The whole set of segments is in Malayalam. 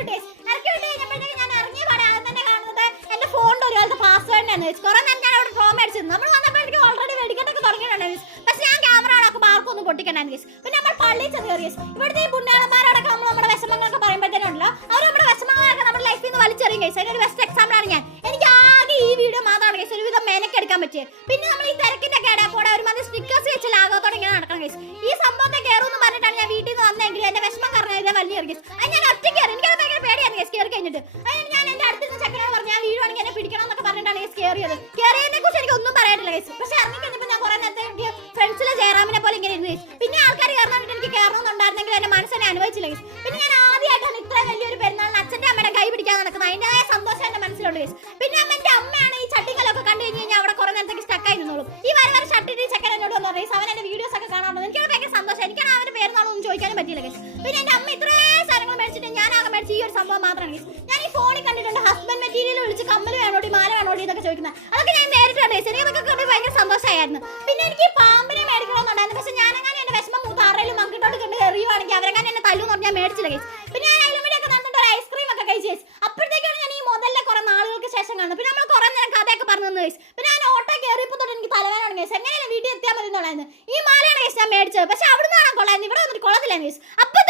വിട്ടു ഇറക്കി വിട്ട് കഴിഞ്ഞപ്പോഴത്തേക്ക് ഞാൻ ഇറങ്ങിയ പാടെ ആദ്യം തന്നെ കാണുന്നത് എന്റെ ഫോണിന്റെ ഒരു കാലത്തെ പാസ്വേഡിനാണ് വെച്ച് കുറെ നേരം ഞാൻ അവിടെ ഫോം അടിച്ചത് നമ്മൾ വന്നപ്പോഴേക്കും ഓൾറെഡി വെടിക്കെട്ടൊക്കെ തുടങ്ങിയിട്ടുണ്ടായിരുന്നു പക്ഷെ ഞാൻ ക്യാമറ ആക്കുമ്പോൾ ആർക്കൊന്നും പൊട്ടിക്കണ്ടായിരുന്നു കേസ് പിന്നെ നമ്മൾ പള്ളിയിൽ ചെന്ന് കയറി ഇവിടുത്തെ ഈ പുണ്യാളന്മാരോടൊക്കെ നമ്മൾ നമ്മുടെ വിഷമങ്ങളൊക്കെ പറയുമ്പോഴത്തേനുണ്ടല്ലോ അവർ നമ്മുടെ വിഷമങ്ങളൊക്കെ നമ്മുടെ ലൈഫിൽ നിന്ന് വലിച്ചെറിയും കേസ് അതിനൊരു ബെസ്റ്റ് എക്സാമ്പിളാണ് ഞാൻ എനിക്ക് ആകെ ഈ വീഡിയോ മാത്രമാണ് കേസ് ഒരുവിധം മേനക്കെടുക്കാൻ പറ്റിയത് പിന്നെ നമ്മൾ ഈ തിരക്കിന്റെ കേടാപ്പോടെ ഒരുമാതിരി സ്റ്റിക്കേഴ്സ് വെച്ച് ലാഘവത്തോടെ ഇങ്ങനെ നടക്കണം കേസ് ഈ സംഭവത്തെ കയറുമെന്ന് പറഞ്ഞിട്ടാണ് ഞാൻ വീട്ടിൽ നിന്ന് വന്നെങ്കിൽ എന്റെ വിഷമം കാരണം ഇതേ വലിയ കേസ് അത് ഞാൻ ഒറ്റയ്ക്ക് കയറി എനിക്കത് ഭയങ്കര പേടിയാണ് കേസ് കയറി കഴിഞ്ഞിട്ട് അതിന് ഞാൻ എന്റെ അടുത്തുനിന്ന് ചക്കനോട് പറഞ്ഞു ഞാൻ വീഴുവാണെങ്കിൽ എന്നെ പിടിക്കണം എന്നൊക്കെ പറഞ്ഞിട്ടാണ് കേസ് കയറിയത് കയറിയതിനെ കുറിച്ച് എനിക്ക് ഒന്നും പറയാനില്ല കേസ് പക്ഷെ ഇറങ്ങി കഴിഞ്ഞപ്പോൾ ഞാൻ കുറെ നേരത്തെ എനിക്ക് ഫ്രണ്ട്സിലെ ജയറാമിനെ പോലെ ഇങ്ങനെ ഇരുന്നു കേസ് പിന്നെ ആൾക്കാർ കയറാൻ വേണ്ടി എനിക്ക് കയറണമെന്നുണ്ടായിരുന്നെങ്കിൽ എന്റെ മനസ്സിനെ അനുഭവിച്ചില്ല കേസ് പിന്നെ ഞാൻ ആദ്യമായിട്ടാണ് ഇത്രയും വലിയൊരു പെരുന്നാളിന് അച്ഛന്റെ അമ്മയുടെ കൈ പിടിക്കാൻ നടക്കുന്നത് അതിൻ്റെതായ സന്തോഷം എന്റെ മനസ്സിലുണ്ട് കേസ് പിന്നെ എന്റെ അമ്മയാണ് ഈ ചട്ടിക്കലൊക്കെ കണ്ടു കഴിഞ്ഞ് കഴിഞ്ഞാൽ അവിടെ കുറെ നേരത്തേക്ക് സ്റ്റക്കായി നിന്നോളും ഈ വരെ ഷട്ടിട്ട് ചെക്കൻ എന്നോട് പറഞ്ഞു അവൻ എന്റെ വീഡിയോസ് ഒക്കെ കാണാറുണ്ട് എനിക്ക് ഭയങ്കര സന്തോഷം എനിക്കാണ് അവന്റെ പേരുന്നാളൊന്നും ചോദിക്കാനും പറ്റിയില്ല കേസ് പിന്നെ എന്റെ അമ്മ ഇത്രയും സാധനങ്ങൾ മേടിച്ചിട്ട് ഞാൻ ആകെ മേടിച്ച് ഈ ഒരു സംഭവം മാത്രമാണ് കേസ് ഞാൻ ഈ ഫോണിൽ കണ്ടിട്ടുണ്ട് ഹസ്ബൻഡ് മെറ്റീരിയൽ വിളിച്ച് കമ്മൽ വേണോടി മാല വേണോടി ഇതൊക്കെ ചോദിക്കുന്നത് അതൊക്കെ ഞാൻ നേരിട്ടാണ് കേസ് എനിക്ക് ഇതൊക്കെ കണ്ട് ഭയങ്കര സന്തോഷമായിരുന്നു പിന്നെ എനിക്ക് ഈ പാമ്പിനെ മേടിക്കണമെന്നുണ്ടായിരുന്നു പക്ഷെ ഞാനങ്ങനെ എന്റെ വിഷമം മൂത്ത് ആരെങ്കിലും മങ്കിട്ടോട്ട് കണ്ട് എറിയുവാണെങ്കിൽ അവരെങ്ങനെ എന്നെ തല്ലു പറഞ്ഞാൽ മേടിച്ചില്ല കേസ് പിന്നെ ഞാൻ അയിലുമണിയൊക്കെ നടന്നിട്ട് ഒരു ഐസ്ക്രീം ഒക്കെ കഴിച്ചു കേസ് അപ്പോഴത്തേക്കാണ് ഞാൻ ഈ മുതലിലെ കുറെ നാളുകൾക്ക് ശേഷം കാണുന്നത് പിന്നെ നമ്മൾ കുറെ നേരം കഥയൊക്കെ പറഞ്ഞു തന്നു കേസ് പിന്നെ ഞാൻ ഓട്ടോ കയറിയപ്പോൾ തൊട്ട് എനിക്ക് തലവേനാണ് കേസ് എങ്ങനെയാണ് വീട്ടിൽ എത്തിയാൽ മതി എന്നുള്ളതായിരുന്നു ഈ മാലയാണ് കേസ് ഞാൻ മേടിച്ചത് പക്ഷെ അവിടെ നിന്നാണ് കൊള്ളായിരുന്നു ഇവിടെ വന്നിട്ട് കൊള്ളത്തില്ല കേസ് അപ്പോൾ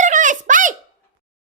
ബൈ.